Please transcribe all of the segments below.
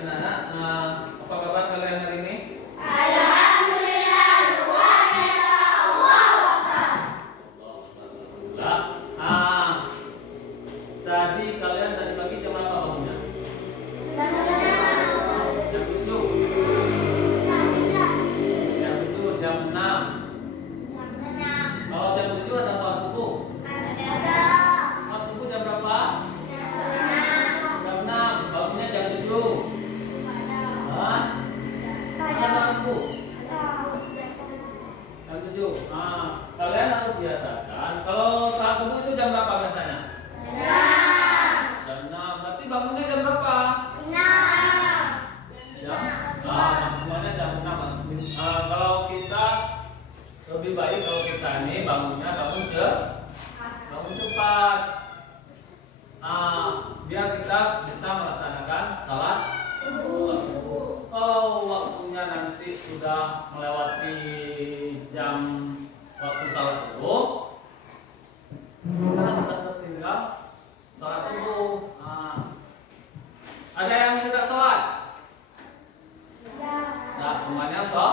anak-anak, apa kabar kalian hari ini? Alhamdulillah, luar biasa. Allahu Akbar. Alhamdulillah. Tadi kalian tadi pagi jam berapa bangunnya? Jam 7. Jam 7, jam 6. Kalau jam 7 ada sholat subuh. Sholat subuh jam berapa? Jam 6. Bangunnya jam 7. Hah? Ada sholat subuh? Jam 7. Kalian harus biasakan. Kalau sholat subuh itu jam berapa biasanya? Jam 6. Berarti bangunnya jam berapa? Jam? Maksimalnya jam 6. Kalau kita lebih baik kalau kita ini bangun cepat. Biar kita bisa melaksanakan salat subuh. Kalau waktunya nanti sudah melewati jam waktu salat subuh, kita tertinggal salat subuh. Ada yang tidak salat? Nah, semuanya itu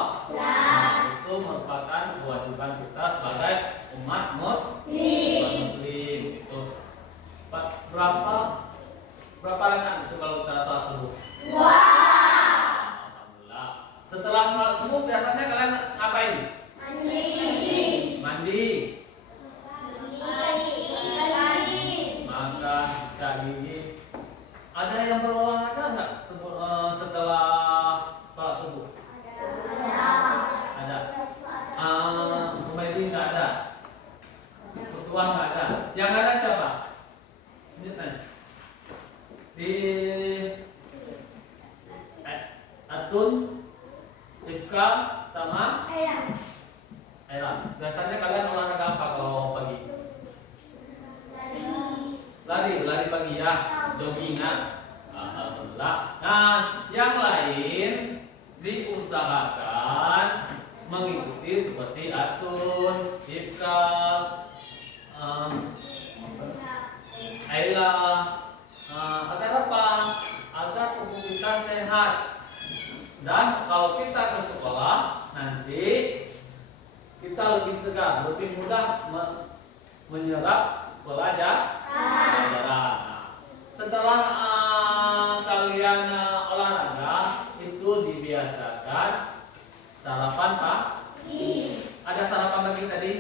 merupakan kewajiban kita sebagai umat muslim. Itu berapa rakaat itu kalau kita salat subuh? Alhamdulillah. Setelah salat subuh biasanya kalian ngapain? Mandi. Makan, sikat gigi. Ada yang berolahraga nggak setelah salat subuh? Ada. Komedi nggak ada. Ketua nggak ada. Yang ada siapa? Si Atun, Ifka, sama Ella. Biasanya kalian olahraga apa kalau pagi? Lari pagi ya, joggingan. Alhamdulillah. Nah, yang lain diusahakan mengikuti seperti Atun, Ifka, Ella. Agar apa? Agar tubuh kita sehat. Dan kalau kita ke sekolah nanti kita lebih segar, lebih mudah menyerap pelajaran. Setelah kalian olahraga itu dibiasakan sarapan pagi. Ada sarapan pagi tadi?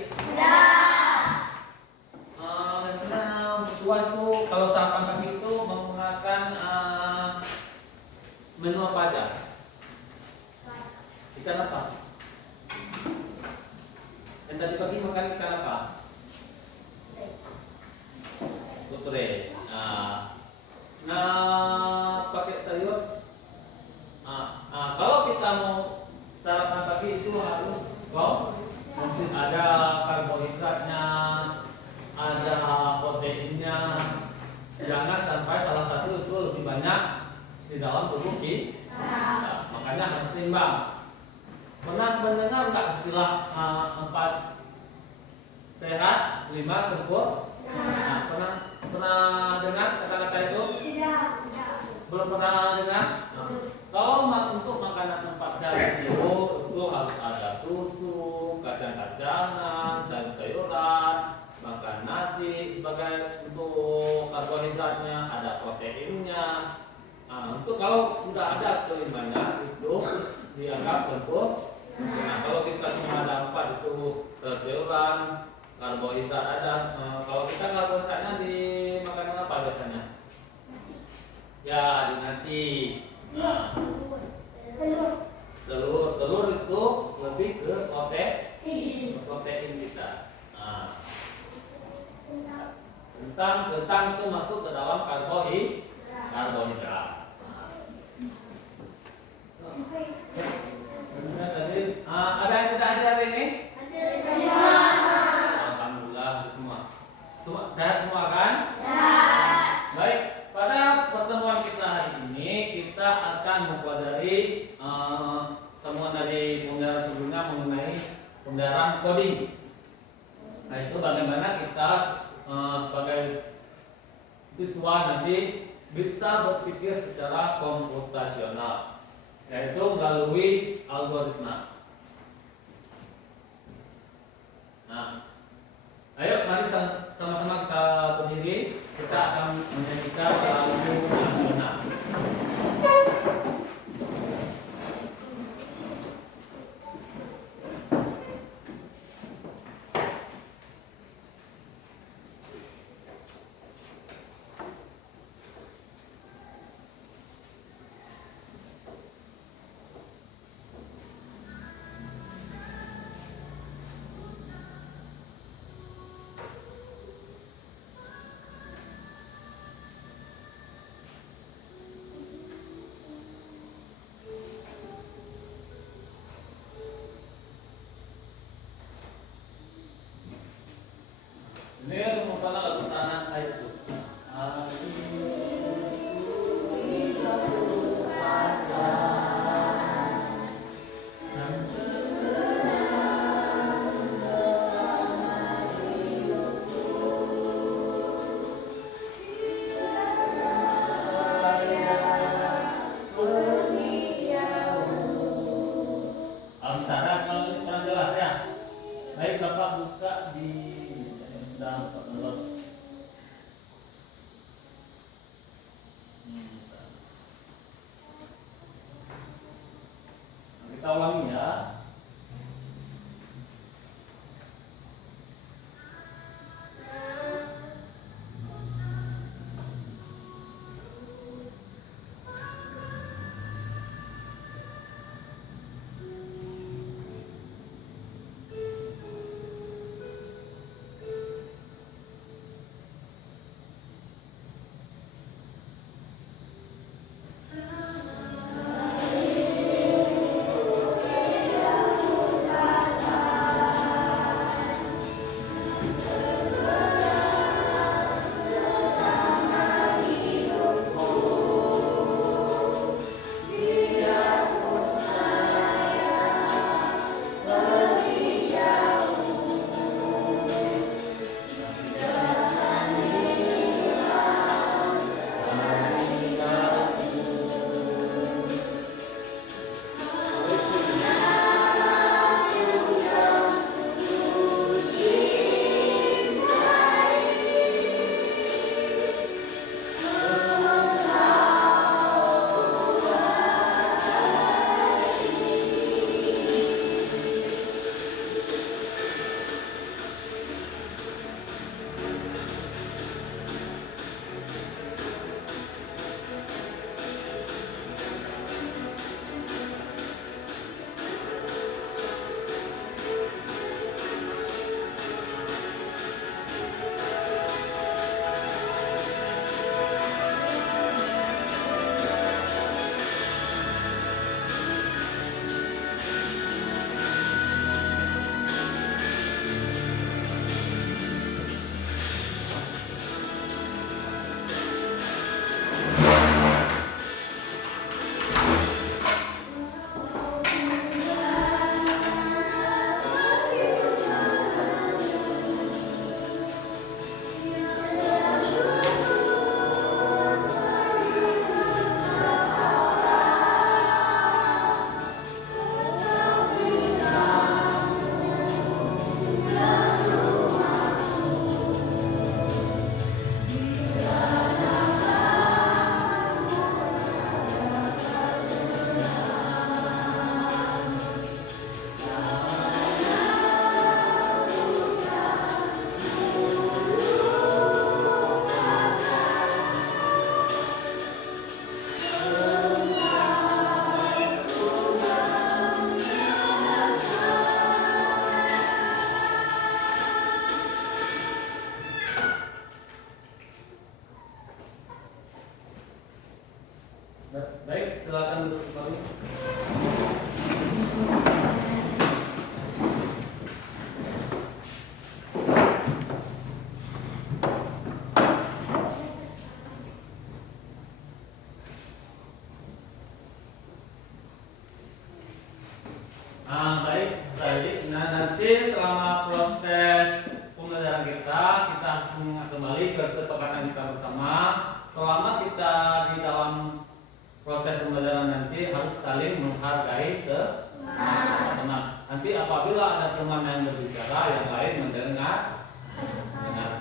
Tua itu kalau sarapan pagi itu menggunakan menu apa aja? Ikan apa? Yang tadi pagi makan ikan apa? Putri. Pakai sayur. Kalau kita mau sarapan pagi itu harus ada karbohidratnya, ada proteinnya. Jangan sampai salah satu itu lebih banyak di dalam tubuh kita. Makanya harus seimbang. Pernah mendengar nggak istilah 4 sehat, 5 sempurna? Pernah dengar kata-kata itu? Belum pernah dengar? Kalau untuk makanan 4 sehat itu harus ada susu, kacang-kacangan, sayur-sayuran, makan nasi sebagai untuk karbohidratnya, ada proteinnya. Untuk kalau sudah ada kelimanya itu dianggap sempurna. Nah, kalau kita cuma ada 4 itu sayuran, karbohidrat ada. Kalau kita karbohidratnya di makanan apa biasanya? Ya, di nasi. Telur itu lebih ke protein kita. Kentang itu masuk ke dalam karbohidrat. Ada yang tidak hadir hari ini? Alhamdulillah semua. Sehat semua kan? Baik, pada pertemuan kita hari ini kita akan mempelajari temuan dari pembicaraan sebelumnya mengenai pembicaraan coding. Nah, itu bagaimana kita sebagai siswa nanti bisa berpikir secara komputasional, yaitu melalui algoritma. Nah, ayo mari sama-sama kita berdiri. Kita akan menyanyikan lagu nasional. Ini merupakan lagu tanah airku. Sementara kalau ini kurang jelas ya. Baik, Bapak buka di sedang menurut. Kita ulangi ya. Baik, silakan duduk kembali. Baik, nah nanti selama proses pembelajaran kita akan kembali ke kesepakatan kita bersama. Selama kita Jadi harus saling menghargai teman. Nanti apabila ada teman yang berbicara, yang lain mendengarkan.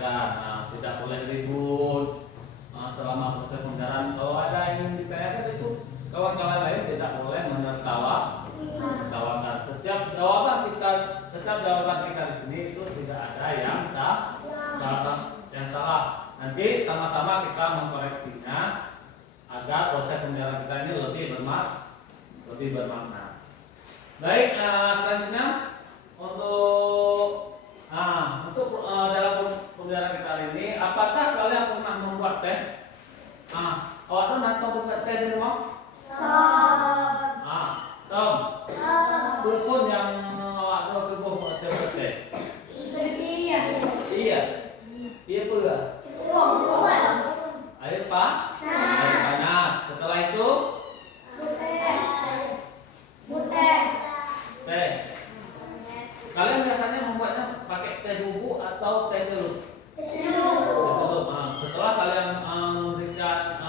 Nah, tidak boleh ribut selama proses pembelajaran. Kalau ada yang ingin ditanyakan itu kawan-kawan lain tidak boleh menertawakan. Setiap jawaban kita di sini itu tidak ada yang salah. Nanti sama-sama kita mengkoreksinya agar proses pembelajaran kita ini lebih bermakna. Baik, selanjutnya untuk dalam pembelajaran kita hari ini, apakah kalian pernah membuat teh? Awak tuh nanti membuat teh di rumah? Tom. Pun yang awak tuh buat teh. Iya. Iya pula. Air panas. Setelah itu teh. Kalian biasanya membuatnya pakai teh bubuk atau teh celup? Setelah kalian memberikan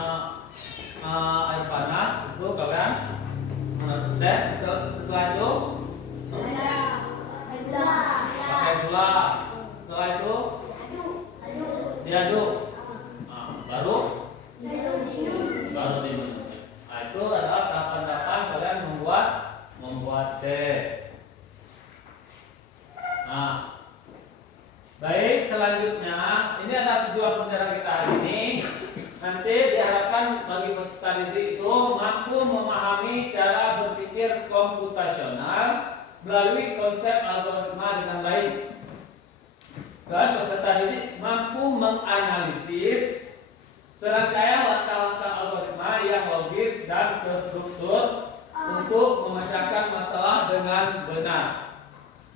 air panas, itu kalian teh. Setelah itu pakai gula. Setelah itu diaduk. Baru diminum. Itu adalah tahapan-tahapan kalian membuat teh. Baik, selanjutnya ini adalah tujuan pembelajaran kita hari ini. Nanti diharapkan bagi peserta didik itu mampu memahami cara berpikir komputasional melalui konsep algoritma dengan baik. Dan peserta didik mampu menganalisis serangkaian langkah-langkah algoritma yang logis dan terstruktur untuk memecahkan masalah dengan benar.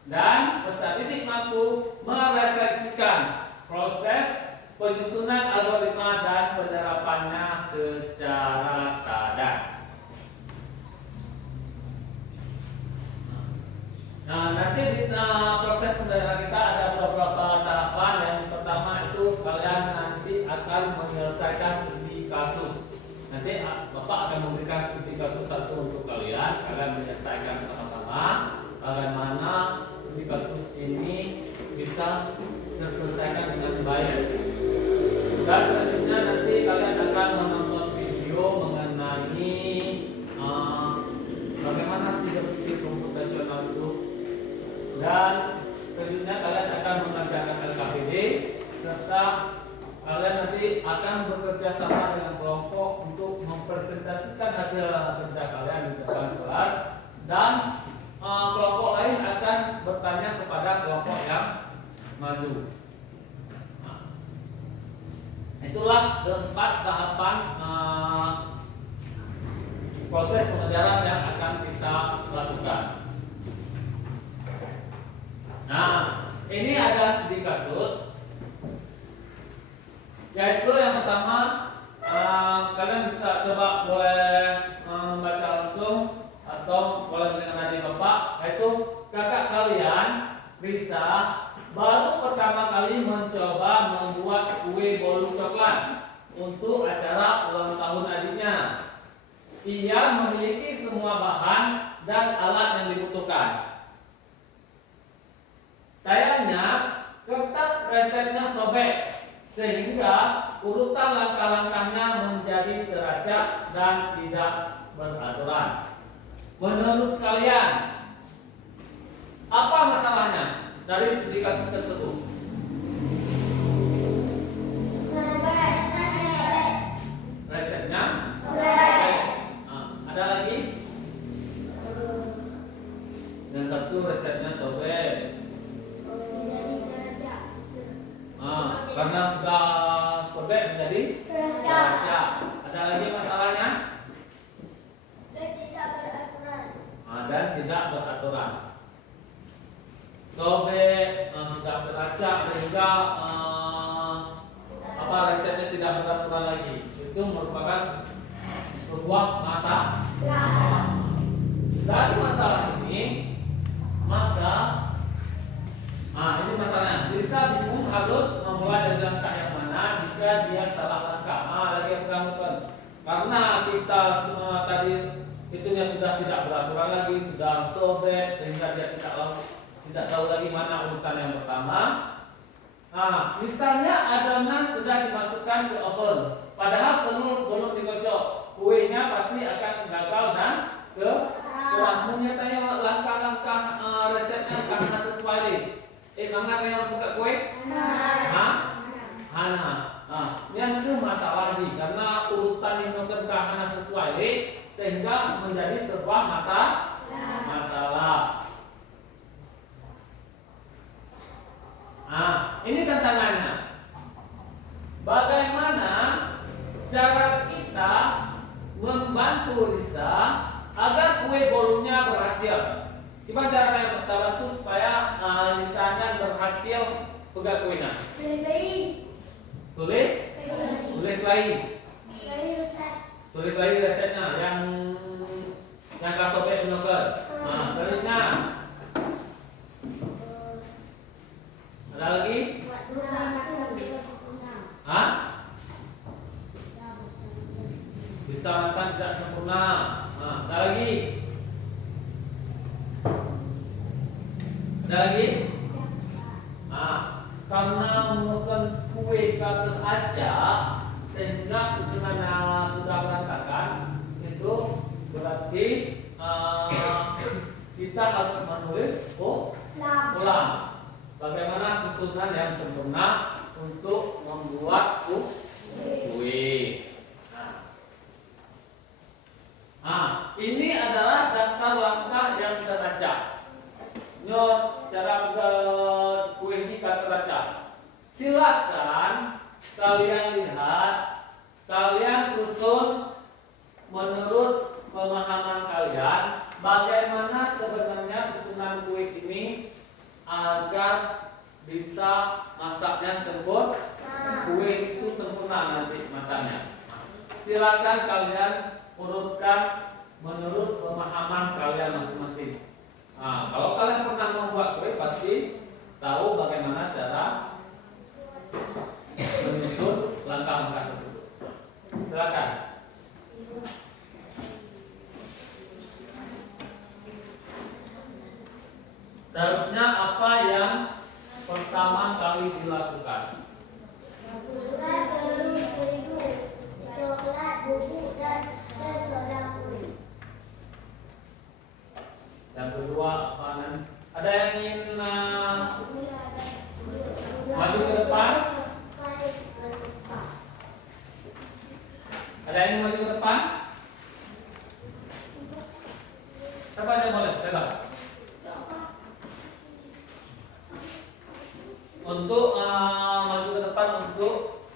Dan peserta didik mampu merefleksikan proses penyusunan algoritma dan penerapannya secara sadar. Nanti di proses pembelajaran kita ada beberapa tahapan. Yang pertama itu kalian nanti akan menyelesaikan studi kasus. Nanti Bapak akan memberikan studi kasus satu untuk kalian. Kalian menyelesaikan sama-sama bagaimana studi kasus ini bisa terselesaikan dengan baik. Dan selanjutnya nanti kalian akan menonton video mengenai bagaimana sih berpikir komputasional itu. Dan selanjutnya kalian akan mengerjakan LKPD serta kalian nanti akan bekerja sama dengan kelompok untuk mempresentasikan hasil kerja kalian di depan kelas. Dan kelompok lain akan bertanya kepada kelompok yang maju. Itulah 4 tahapan proses pengajaran yang akan kita lakukan. Ini ada studi kasus, yaitu yang pertama kalian bisa coba boleh membaca langsung atau boleh mendengar dari Bapak, yaitu kakak kalian Risa baru pertama kali mencoba membuat kue bolu coklat untuk acara ulang tahun adiknya. Ia memiliki semua bahan dan alat yang dibutuhkan. Sayangnya kertas resepnya sobek sehingga urutan langkah-langkahnya menjadi teracak dan tidak beraturan. Menurut kalian, apa masalahnya dari studi kasus tersebut? Resepnya sobek. Ada lagi? Yang satu resepnya sobek. Karena sudah sobek menjadi teracak. Ada lagi masalahnya? Dan tidak beraturan. Sobek, sudah teracak sehingga resepnya tidak beraturan lagi. Itu merupakan sebuah masalah. Dari masalah ini, maka ini masalahnya. Bisa bingung harus memulai dari langkah yang mana jika dia salah langkah. Lagi yang kamu kan. Karena kita tadi itunya tentunya sudah tidak beraturan lagi, sudah sobek sehingga dia tidak tahu lagi mana urutan yang pertama. Nah, misalnya adonan sudah dimasukkan ke oven, padahal telur belum dikocok, kuenya pasti akan gagal dan kelampunya. Tanya langkah-langkah resepnya karena sesuai. Mana yang suka kue? Hana. Yang itu masalah nih, karena urutan yang ke Hana sesuai, sehingga menjadi sebuah masalah. Ini tantangannya. Bagaimana cara kita membantu Lisa agar kue bolunya berhasil? Gimana cara yang pertama itu supaya Lisanya berhasil pegang kuenya? Tulis lagi resepnya yang kasobek menyokot. Selanjutnya ada lagi? Bisa makan tidak sempurna. Ada lagi? Karena memakan kue kader aja sehingga susunannya sudah berantakan, itu berarti kita harus menulis ulang bagaimana susunan yang sempurna untuk membuat kue. Ini adalah daftar langkah yang teracak. Cara membuat kue ini teracak. Silakan kalian lihat, kalian susun menurut pemahaman kalian bagaimana sebenarnya susunan kue ini agar bisa masaknya sempurna, kue itu sempurna nanti matanya. Silakan kalian urutkan menurut pemahaman kalian masing-masing. Kalau kalian pernah membuat kue pasti tahu bagaimana cara menyusun langkah-langkah tersebut. Silakan. Seharusnya apa yang pertama kali dilakukan? Coklat, bubuk, dan soda kue. Yang kedua apa? Ada yang ingin maju ke depan? Ada yang ingin maju ke depan? Siapa yang boleh? Bebas. Untuk maju ke depan untuk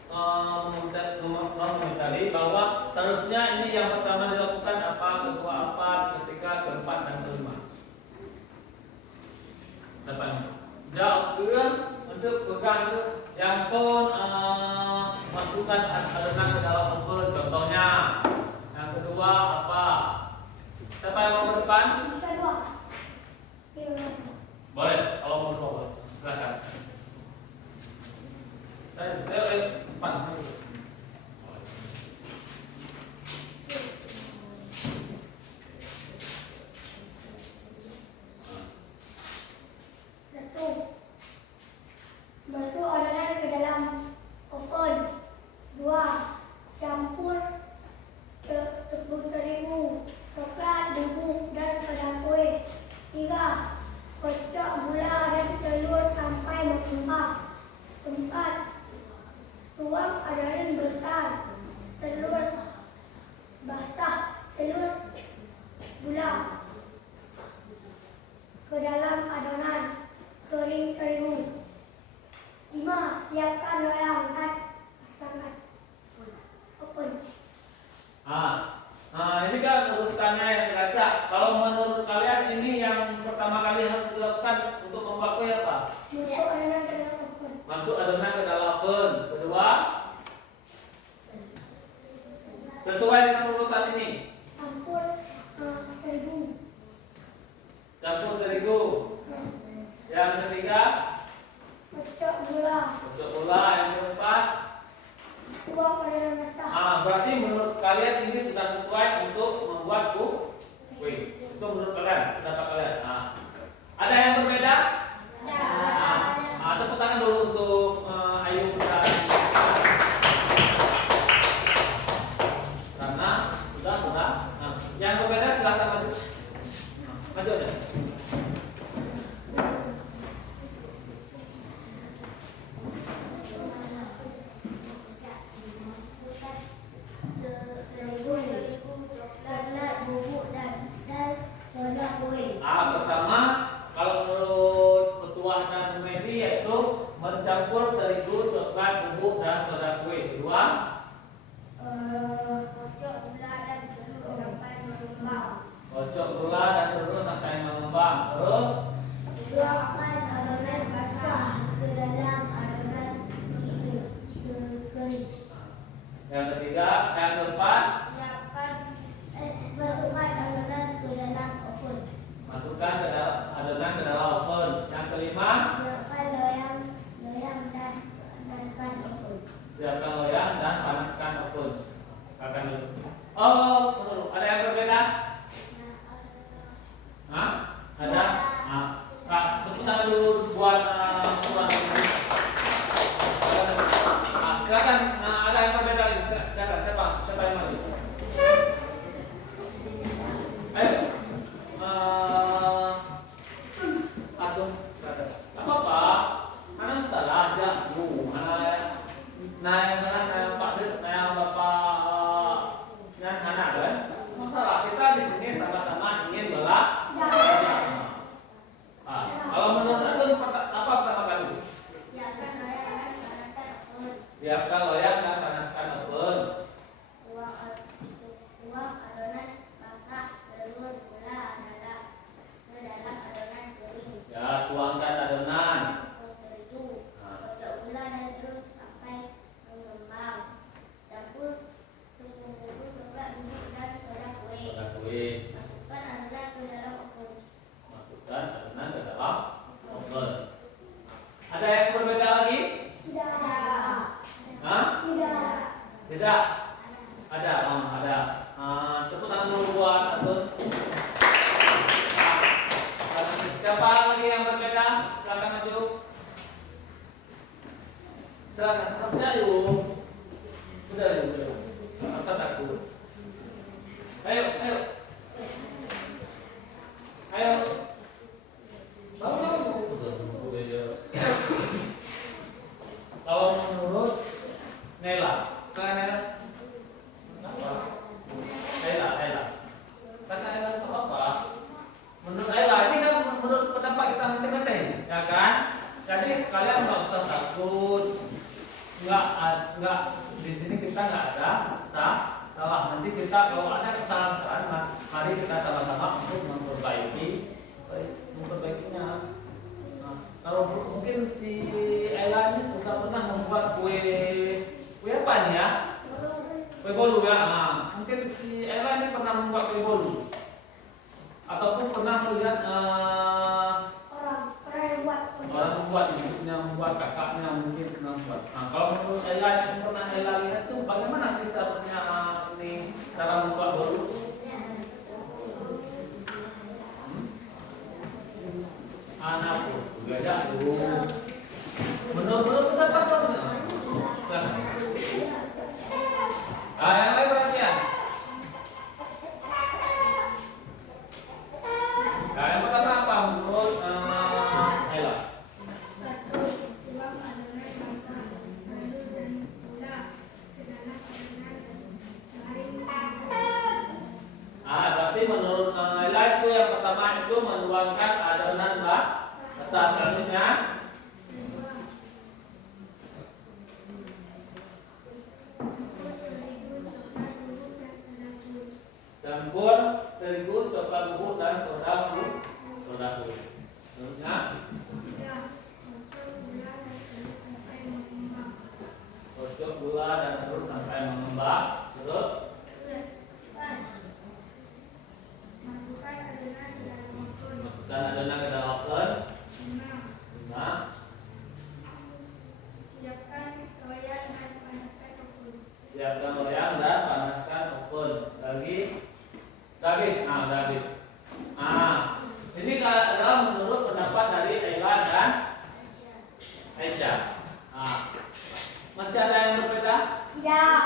mengomentari bahwa seharusnya ini yang pertama dilakukan apa, kedua apa, ketiga, keempat, dan kelima. Depan. Jauh untuk pegang yang pun masukkan adonan ke dalam oven. Contohnya, yang kedua apa? Siapa yang mau ke depan? Bisa dua. Boleh, kalau mau dua, silakan. Depan. Masuk adonan ke dalam oven. 2. Campur tepung terigu, coklat, bubuk, dan soda kue. 3. Kocok gula dan telur sampai mengembang. 4. Tuang adonan besar, telur basah, telur gula ke dalam adonan kering terigu. 5. Siapkan loyang dan pasangan oven. Ini kan urutannya yang teracak. Kalau menurut kalian ini yang pertama kali harus dilakukan untuk membuat kue apa? Masuk adonan ke dalam oven. Masuk adonan ke dalam oven. Kedua, sesuai dengan urutan ini. Campur terigu. Campur terigu. Yang ketiga, Kocok gula. kocok gula. kocok gula dan terus sampai mengembang. Terus Tuangkan adonan basah ke dalam adonan kering. yang ketiga, yang keempat, Masukkan adonan ke dalam oven. masukkan ke dalam adonan ke dalam oven. Yang kelima, Siapkan loyang dan panaskan oven. siapkan loyang dan panaskan oven. Akan dulu. Oh, tunggu. Ada yang berbeda? Hah? Ada? Nah, Kak, tepuk tangan dulu buat orang ini. Silakan. Ada yang berbeda lagi? Silakan. Siapa yang maju? Ayo. Atung. Apa Pak? Mana salah dia? Nah, yang Pak Dit, yang Bapak dan anak kan? Masalah kita di sini sama-sama ingin belajar. Kalau menurut Atung apa pertama kali? Siapkan loyang dan panaskan oven. Siapkan loyang dan panaskan oven. Tuang adonan basah telur gula ke dalam adonan kering. Ya, tuangkan adonan. Kocok gula dan terus sampai mengembang. Campur tepung bubuk, coklat, bubuk dan soda kue. Soda kue. Masukkan adonan ke dalam oven. Masukkan adonan ke dalam oven. Ada yang berbeda lagi? Tidak. Hah? Tidak. Tidak. Ada. Ada. Tepuk tangan dulu buat Atung. Siapa lagi yang berbeda? Silakan maju. Silakan. Sudah yuk. Sudah yuk. Apa takut? Ayo. Kalau menurut Nela, Nela. Ella. Kata Ella itu apa? Menurut Ella, ini kan menurut pendapat kita masing-masing, ya kan? Jadi kalian nggak usah takut, nggak di sini kita nggak ada salah. Nanti kita kalau ada kesalahan, mari kita sama-sama untuk memperbaikinya. Nah, kalau mungkin si Ella ini sudah pernah membuat kue apa nih ya? Kue bolu ya. Mungkin si Ella ini pernah membuat kue bolu ataupun pernah melihat orang membuat ibunya membuat, kakaknya mungkin pernah membuat. Nah, kalau menurut Ella yang pernah Ella lihat itu bagaimana sih seharusnya ini cara membuat bolu? Anak gajah dulu. Menurut pendapat kamu? Yang lain perhatian. Yang pertama apa menurut Ella? Berarti menurut Ella itu yang pertama itu menuangkan adonan basah selanjutnya. Campur terigu, coklat bubuk dan soda kue. Selanjutnya kocok gula dan terus sampai mengembang. Terus masukkan adonan ke dalam oven. 5. Siapkan loyang dan panaskan oven. Lagi. Udah habis. Ini adalah menurut pendapat dari Ella dan Aisyah. Masih ada yang berbeda? Tidak.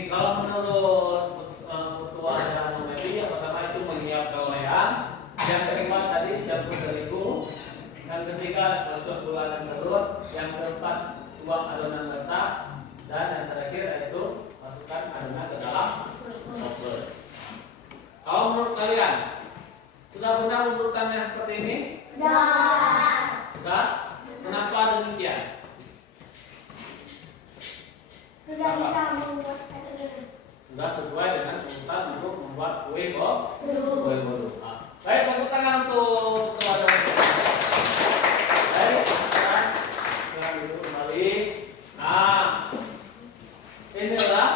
Ini kalau menurut ketua dan Medi, yang pertama itu menyiapkan loyang, yang kedua tadi campur terigu, yang ketiga kocok gula dan telur, yang keempat tuang adonan basah, dan yang terakhir itu masukkan adonan ke dalam oven. Kalau menurut kalian sudah benar urutannya seperti ini? Sudah? Kenapa demikian? Sudah sesuai dengan urutan untuk membuat kue bolu. Baik, tepuk tangan untuk ketua dan baik, sekarang duduk kembali. Nah, inilah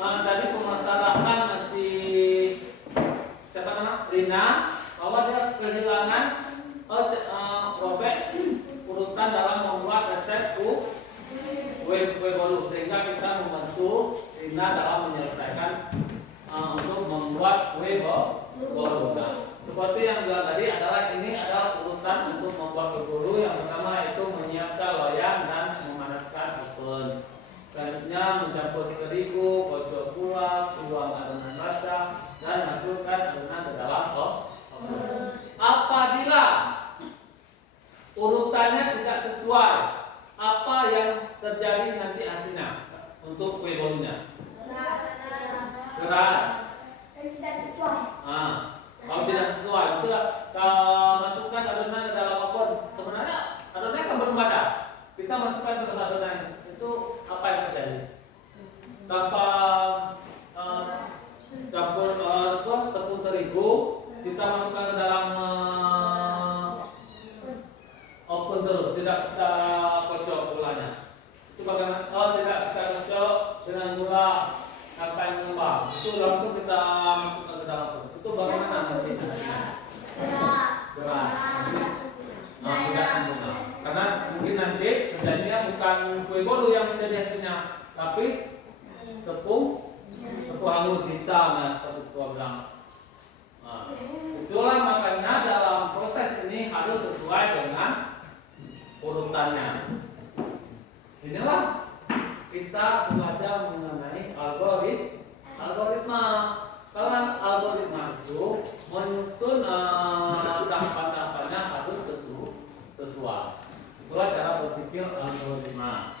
tadi permasalahan masih siapa nama? Rina, bahwa dia kehilangan robek urutan dalam membuat resep kue bolu, sehingga kita membantu Rina dalam menyelesaikan untuk membuat kue bolu. Nah, seperti yang bilang tadi ini adalah urutan untuk membuat kue bolu. Yang pertama itu menyiapkan loyang dan memanaskan oven. Selanjutnya mencampur terigu, kocok gula, tuang adonan basah, dan masukkan adonan ke dalam oven. Apabila urutannya tidak sesuai, apa yang terjadi nanti hasilnya untuk kue bolunya? Keras. Kalau tidak sesuai, bisa masukkan adonan ke dalam oven. Sebenarnya adonannya akan berubah. Kita masukkan ke dalam adonan itu apa yang terjadi? Tanpa campur tepung terigu, kita masukkan ke dalam oven terus, tidak kita kocok gulanya. Itu bagaimana? Tidak kita kocok dengan gula sampai mengembang. Itu langsung kita masukkan ke dalam oven. Itu bagaimana nanti hasilnya? Keras. Tidak sempurna. Karena mungkin nanti terjadinya bukan kue bolu yang menjadi hasilnya, tapi tepung halus hitam, seperti tua bilang. Itulah makanya dalam proses ini harus sesuai dengan urutannya. Inilah kita belajar mengenai algoritma. Karena algoritma itu menyusun tahapan-tahapannya harus sesuai. Itulah cara berpikir algoritma.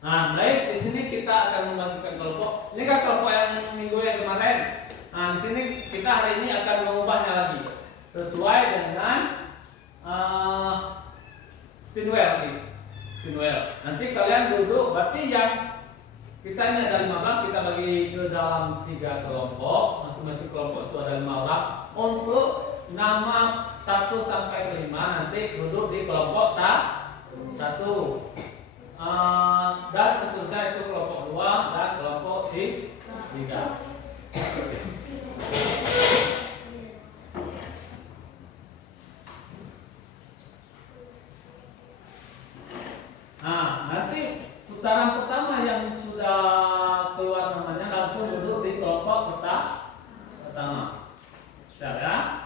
Nah, baik, di sini kita akan membagikan kelompok. Ini kan kelompok yang minggu yang kemarin. Nah, di sini kita hari ini akan mengubahnya lagi sesuai dengan spinwheel nih. Spinwheel. Nanti kalian duduk, berarti yang kita ini ada 15, kita bagi ke dalam 3 kelompok. Masing-masing kelompok itu ada 5 orang. Untuk nama 1 sampai 5 nanti duduk di kelompok 1. Dan seterusnya itu kelompok 2 dan kelompok 3. Nah, nanti putaran pertama yang sudah keluar namanya langsung duduk di kelompok pertama. Siap ya?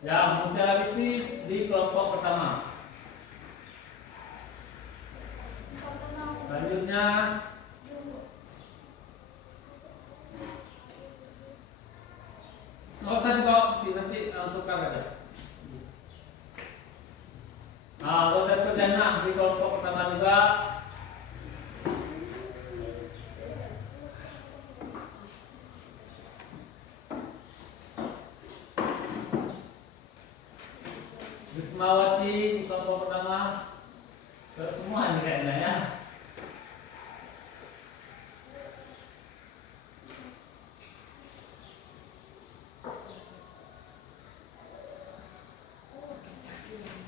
Ya, Mutiara Bisnis di kelompok pertama. Selanjutnya nggak usah dibawa ke sini, nanti untuk aja. Nah, Roset Perdana di kelompok pertama juga. Wismawati di kelompok pertama. Semua ini kayaknya ya.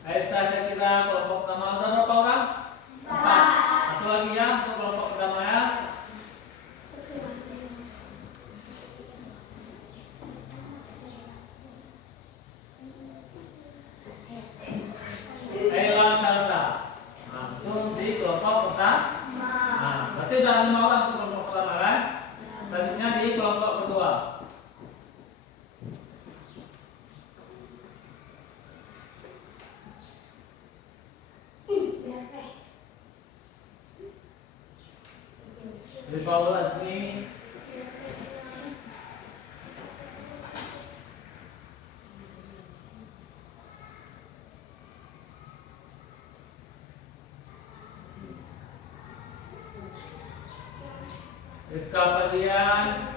Aisyah, saya kira kelompok pertama ada berapa orang? 4. Satu lagi ya untuk kelompok pertama ya. Ella Salsa. Nah, itu di kelompok pertama. Nah, berarti udah 5 orang untuk kelompok pertama kan? Dari Paul Adni. Rifka Fadian.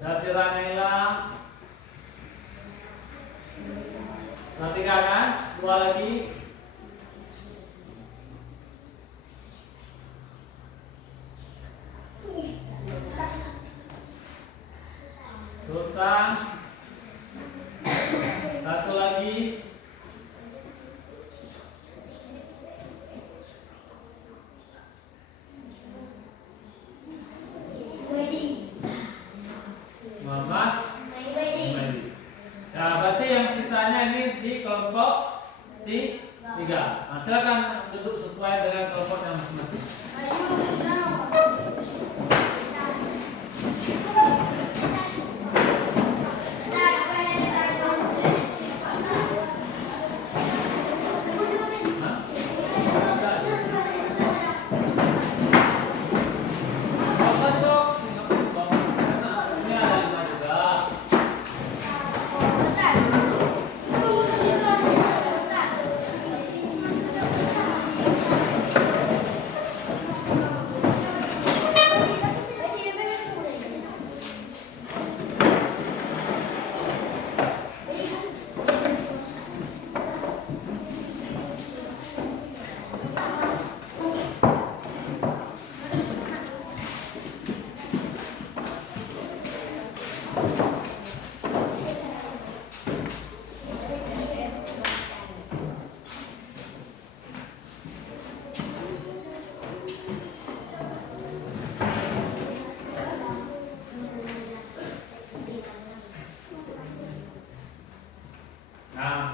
Zafira Naila. Tiga kan? Dua lagi. Sultan. Satu lagi. Muhammad. Ya, berarti yang sisanya ini di kelompok tiga. Nah, silakan duduk sesuai dengan kelompoknya masing-masing.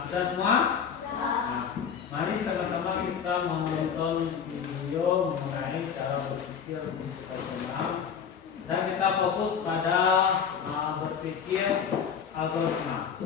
Sudah semua? Nah, mari sama-sama kita menonton video mengenai cara berpikir situasional dan kita fokus pada berpikir algoritma.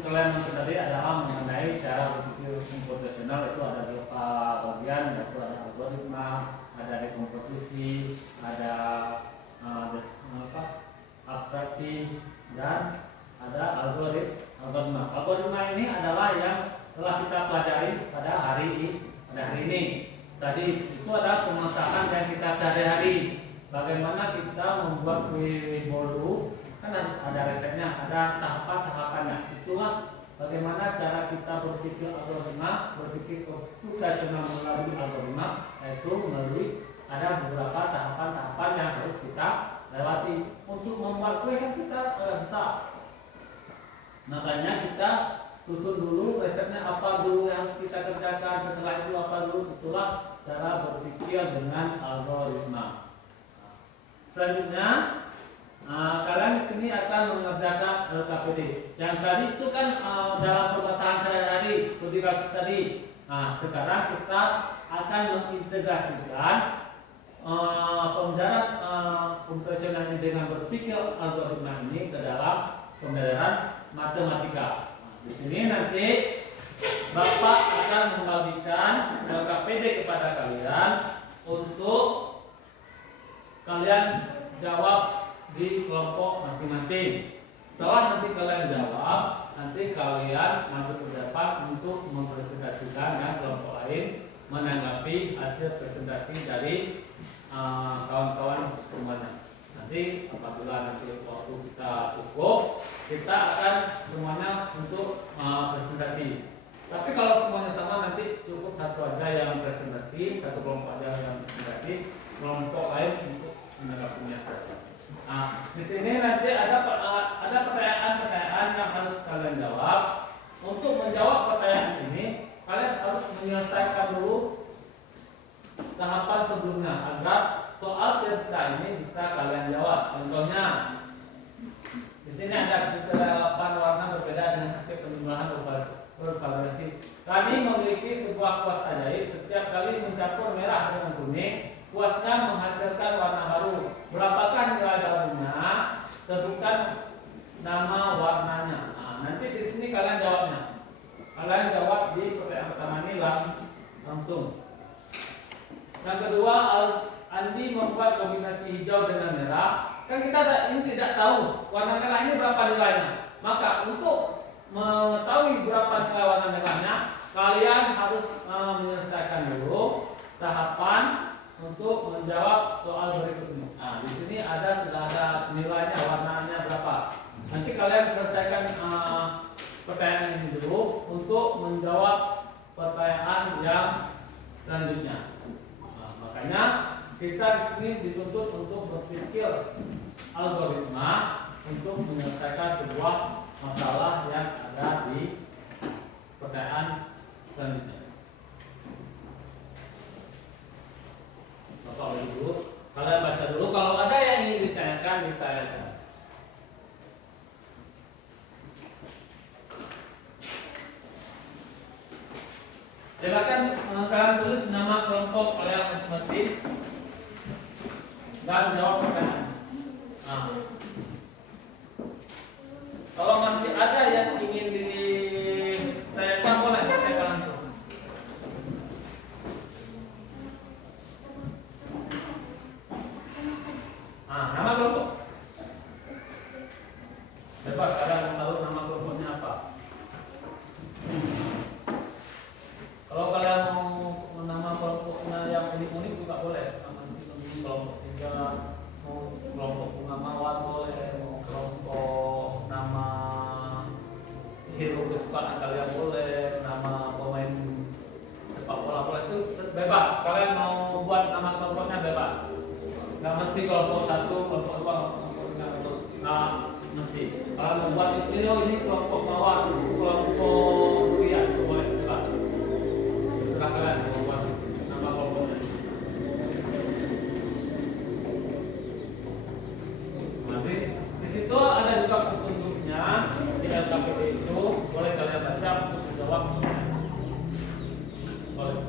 kalian tadi adalah mengenai cara berpikir komputasional. Itu ada beberapa bagian, yaitu ada algoritma, ada dekomposisi, ada abstraksi, dan ada algoritma. Algoritma ini adalah yang telah kita pelajari pada hari ini. Tadi itu adalah pemasakan yang kita sehari-hari. Bagaimana kita membuat kue bolu, kan harus ada resepnya, ada tahapan-tahapannya. Itulah bagaimana cara kita berpikir algoritma, berpikir komputasional melalui algoritma, yaitu melalui ada beberapa tahapan-tahapan yang harus kita lewati. Untuk membuat kue kan kita bisa, makanya kita susun dulu resepnya apa dulu yang harus kita kerjakan, setelah itu apa dulu. Itulah cara berpikir dengan algoritma. Selanjutnya, kalian di sini akan mengerjakan LKPD. Yang tadi itu kan dalam pembahasan sehari-hari, seperti tadi. Nah, sekarang kita akan mengintegrasikan pembelajaran komputasional ini dengan berpikir algoritma ini ke dalam pembelajaran matematika. Di sini nanti Bapak akan membagikan LKPD kepada kalian untuk kalian jawab di kelompok masing-masing. Setelah nanti kalian jawab, nanti kalian maju ke depan untuk mempresentasikan dan kelompok lain menanggapi hasil presentasi dari kawan-kawan semuanya. Nanti apabila nanti waktu kita cukup, kita akan semuanya untuk presentasi. Tapi kalau semuanya sama, nanti cukup satu aja yang presentasi, satu kelompok aja yang presentasi, kelompok lain untuk menanggapinya saja. Nah, di sini nanti ada pertanyaan-pertanyaan yang harus kalian jawab. Untuk menjawab pertanyaan ini, kalian harus menyelesaikan dulu tahapan sebelumnya agar soal cerita ini bisa kalian jawab. Contohnya, di sini ada 8 warna berbeda dengan hasil penjumlahan bervariasi. Kami memiliki sebuah kuas ajaib. Setiap kali mencampur merah dengan kuning, kuasnya menghasilkan warna baru. Berapakah nilai barunya? Sebutkan nama warnanya. Nah, nanti di sini kalian jawabnya. Kalian jawab di pertanyaan pertama ini langsung. Yang kedua, Andi membuat kombinasi hijau dengan merah. Kan kita ini tidak tahu warna merah ini berapa nilainya. Maka untuk mengetahui berapa nilai warna merahnya, kalian harus menyelesaikan dulu tahapan untuk menjawab soal berikut ini. Nah, di sini sudah ada nilainya, warnanya berapa. Nanti kalian selesaikan pertanyaan ini dulu untuk menjawab pertanyaan yang selanjutnya. Nah, makanya kita di sini dituntut untuk berpikir algoritma untuk menyelesaikan sebuah masalah yang ada di pertanyaan selanjutnya. Bapak dulu, kalian baca dulu. Kalau ada yang ingin ditanyakan, ditanyakan. Silakan kalian tulis nama kelompok kalian masing-masing dan jawab pertanyaan. Nah, kalau masih ada yang ingin ditanyakan, boleh saya langsung. Nama kelompok bebas, kalian tahu nama kelompoknya apa. Kalau kalian mau nama kelompoknya yang unik-unik juga boleh. Nama kelompok 3, mau kelompok bunga mawar boleh, mau kelompok nama hero kesukaan kalian boleh, nama pemain sepak bola boleh, itu bebas. Kalian mau buat nama kelompoknya bebas. Nggak mesti kelompok 1, kelompok 2, kelompok 3, nggak mesti. Kalau membuat ini kelompok mawar, kelompok durian, boleh bebas. Terserah kalian mau buat nama kelompoknya. Nanti di situ ada juga petunjuknya di LKPD itu, boleh kalian baca untuk menjawab. Boleh.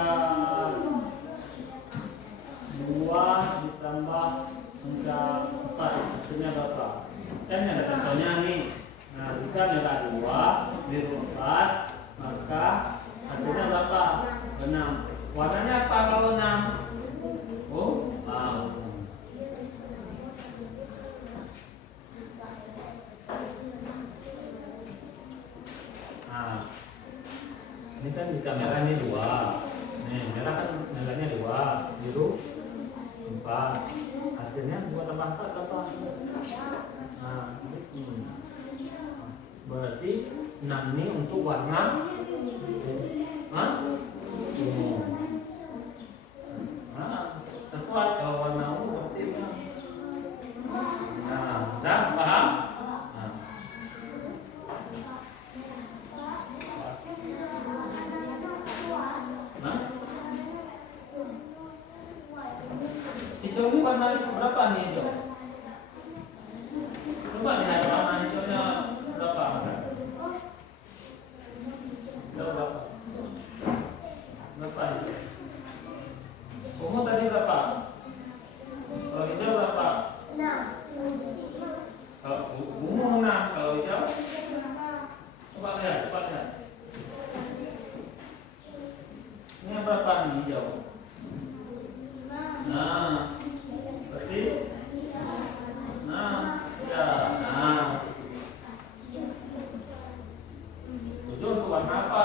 angka 2 ditambah angka 4 hasilnya berapa? Kan ada contohnya nih. Nah, jika nilai 2 biru 4, maka hasilnya berapa? 6. Warnanya apa kalau 6? Oh, nah, ini kan di kamera ini 2. Nih, merah kan nilainya 2, biru 4. Hasilnya 2 tambah 4 apa? Nah, ini sini. Berarti 6 ini untuk warna ungu. Nah, sesuai kalau warna ungu berarti 6. Nah, dah paham? Nah, hijau ini warna berapa nih hijau? Coba lihat warna hijaunya berapa? Berapa? Berapa hijau? Ungu tadi berapa? Kalau hijau berapa? 6. Kalau ungu 6, kalau hijau? Coba lihat. Ini berapa nih hijau? Nah, berarti tujuh untuk warna apa?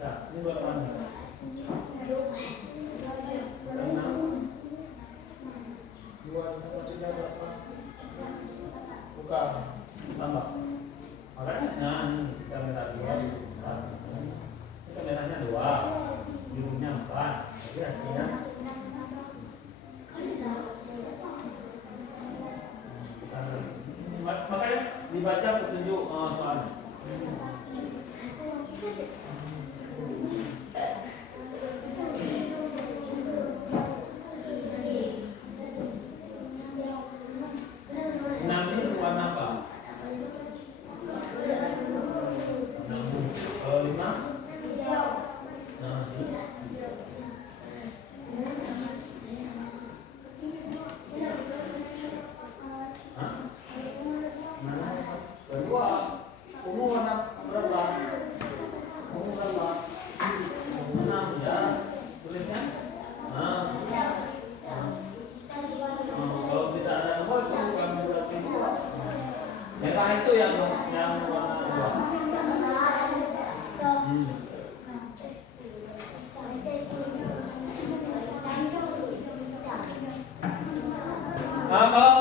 Nah, ini berapa nih? 2 berapa? Bukan, tambah. Makanya, nah ini kita merah 2, kita merahnya 2, birunya 4. Jadi hasilnya makanya dibaca petunjuk soalnya. Itu yang warna 2. Nah, kalau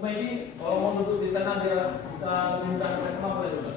Umaydi mau duduk di sana dia bisa minta sama boleh duduk.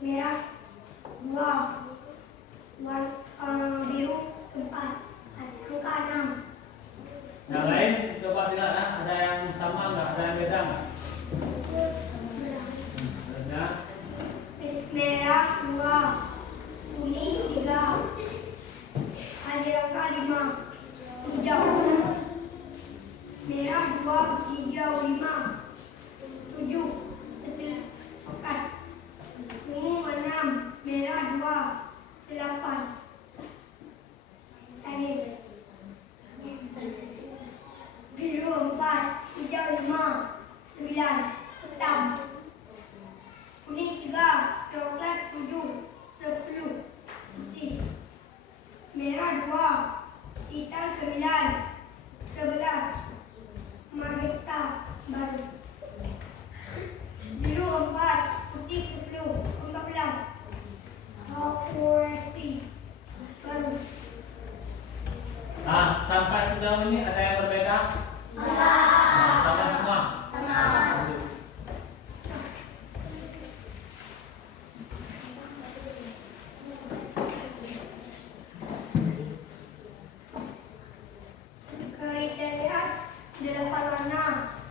merah 2, biru 4, angka 6. Yang lain coba lihat ada yang sama nggak? Ada yang beda nggak? Ada. Merah 2, kuning 3, hasil angka 5, hijau. Merah 2, hijau 5, 7, hasil coklat. Ungu 6, merah 2, 8, salib. Biru 4, hijau 5, 9, hitam. Kuning 3, coklat 7, 10, putih. Merah 2, hitam 9, 11, magenta baru. Biru 4, putih 10, 14, akurasi baru. Nah, sampai sejauh ini ada yang berbeda? Nah, sama semua? Kriteria 8 warna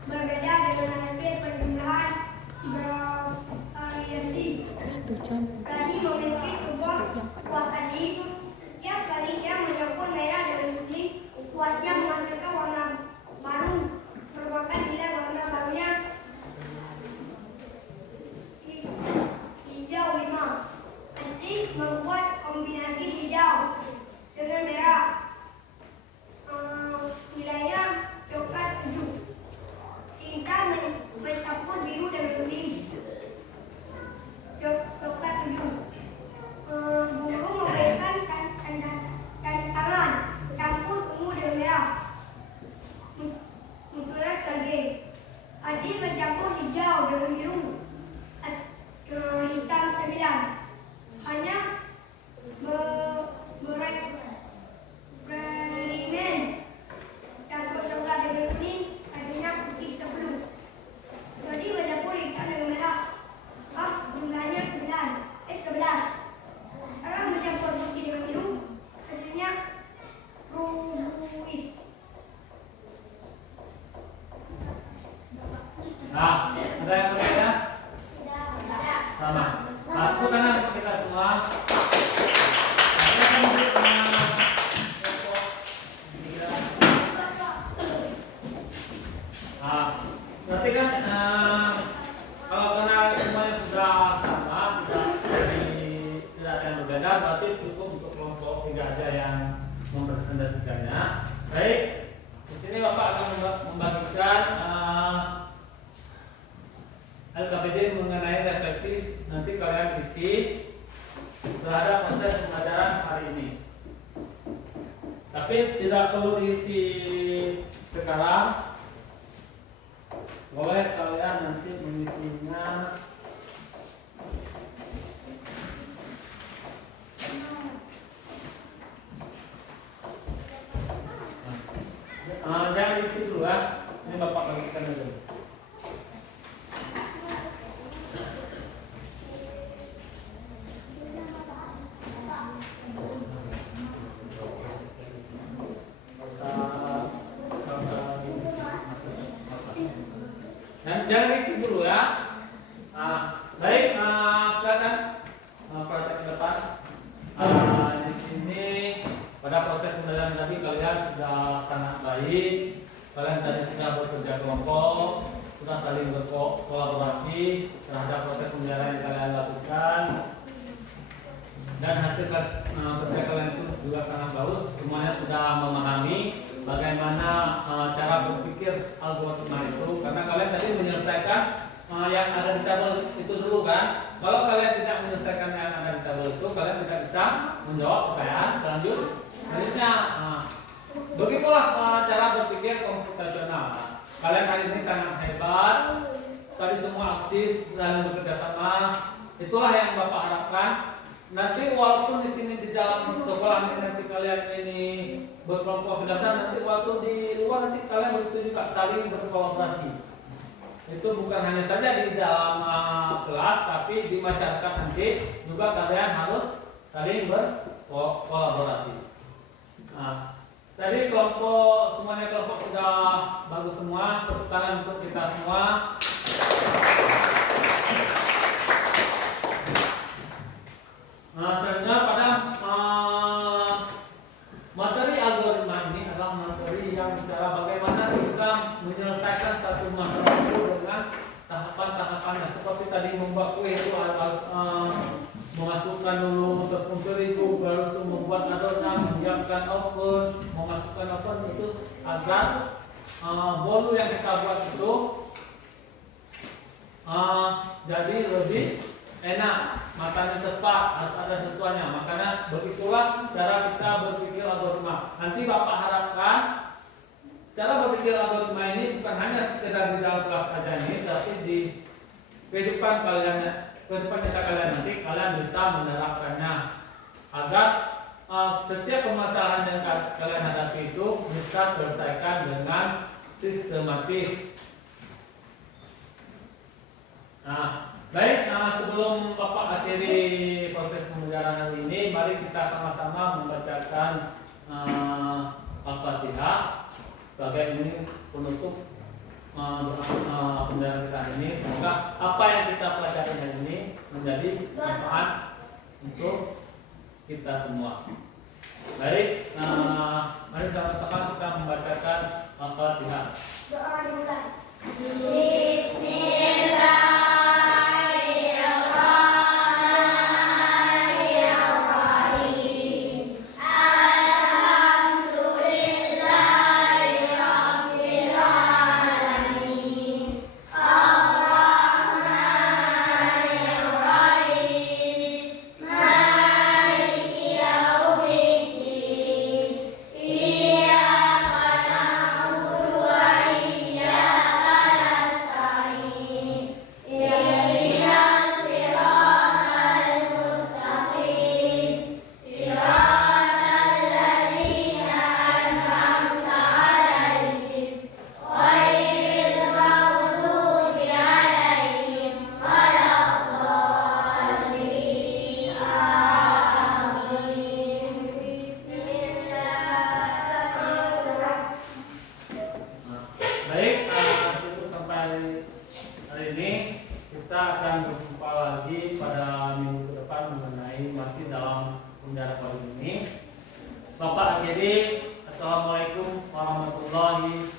berbeda dengan hasil penjumlahan bervariasi. Tadi memiliki sebuah kuah tadi. Setiap kali ia mencampur merah dengan kuning, kuasnya menghasilkan warna baru, merupakan nilai warna barunya hijau 5. Nanti membuat kombinasi hijau dengan merah. Nilainya coklat 7. Sinta mencampur biru dengan kuning, coklat 7. Guru memberikan tantangan campur ungu dengan merah, muncullah serge. Adi mencampur hijau dengan biru, hitam 9. Hanya bereksperimen campur coklat dengan kuning, hasilnya putih 10. Jadi mencampur hitam dengan merah, jumlahnya 11. Sekarang mencampur putih dengan biru, hasilnya rubuis. Nah, ada yang berbeda? Sama. Satu kanan untuk kita semua. Kita akan duduk dengan kelompok 3. Nah, berarti kan kalau karena semuanya sudah sama, tidak ada yang berbeda, berarti cukup untuk kelompok 3 aja yang mempresentasikannya. Baik, di sini Bapak akan membagikan LKPD mengenai refleksi. Nanti kalian isi terhadap proses pembelajaran hari ini. Tapi tidak perlu diisi sekarang. Boleh kalian nanti mengisinya jangan isi dulu ya. Ini Bapak bagikan dulu. Jangan isi dulu ya. Baik, silakan praktek ke depan. Di sini pada proses pembelajaran tadi kalian sudah sangat baik. Kalian tadi sudah bekerja kelompok, sudah saling berkolaborasi terhadap proses pembelajaran yang kalian lakukan. Dan hasil kerja kalian itu juga sangat bagus. Semuanya sudah memahami bagaimana cara berpikir algoritma itu, karena kalian tadi menyelesaikan yang ada di tabel itu dulu kan. Kalau kalian tidak menyelesaikan yang ada di tabel itu, kalian tidak bisa menjawab pertanyaan selanjutnya. Begitulah cara berpikir komputasional. Kalian hari ini sangat hebat, tadi semua aktif dan bekerja sama. Itulah yang Bapak harapkan. Nanti walaupun di sini di dalam sekolah nanti kalian ini berkelompok belajar, nanti waktu di luar nanti kalian begitu juga saling berkolaborasi. Itu bukan hanya saja di dalam kelas, tapi di masyarakat nanti juga kalian harus saling berkolaborasi. Nah, tadi semuanya kelompok sudah bagus semua. Tepuk tangan untuk kita semua. Nah, selanjutnya pada materi algoritma ini adalah materi yang bicara bagaimana kita menyelesaikan satu masalah itu dengan tahapan-tahapannya. Seperti tadi membuat kue itu memasukkan dulu tepung terigu, baru itu membuat adonan, menyiapkan oven, memasukkan oven itu agar bolu yang kita buat itu jadi lebih enak, matanya tepat, harus ada sesuatunya. Makanya begitulah cara kita berpikir algoritma. Nanti Bapak harapkan cara berpikir algoritma ini bukan hanya sekedar di dalam kelas saja ini, tapi di kehidupan nyata kalian nanti kalian bisa menerapkannya agar setiap permasalahan yang kalian hadapi itu bisa selesaikan dengan sistematis. Nah, baik, sebelum Bapak akhiri proses pembelajaran hari ini, mari kita sama-sama membacakan Al-Fatihah sebagai ini penutup pembelajaran kita hari ini. Semoga apa yang kita pelajari hari ini menjadi manfaat untuk kita semua. Baik, mari sama-sama kita membacakan Al-Fatihah. Doa dimulai. Bapak akhiri, assalamualaikum warahmatullahi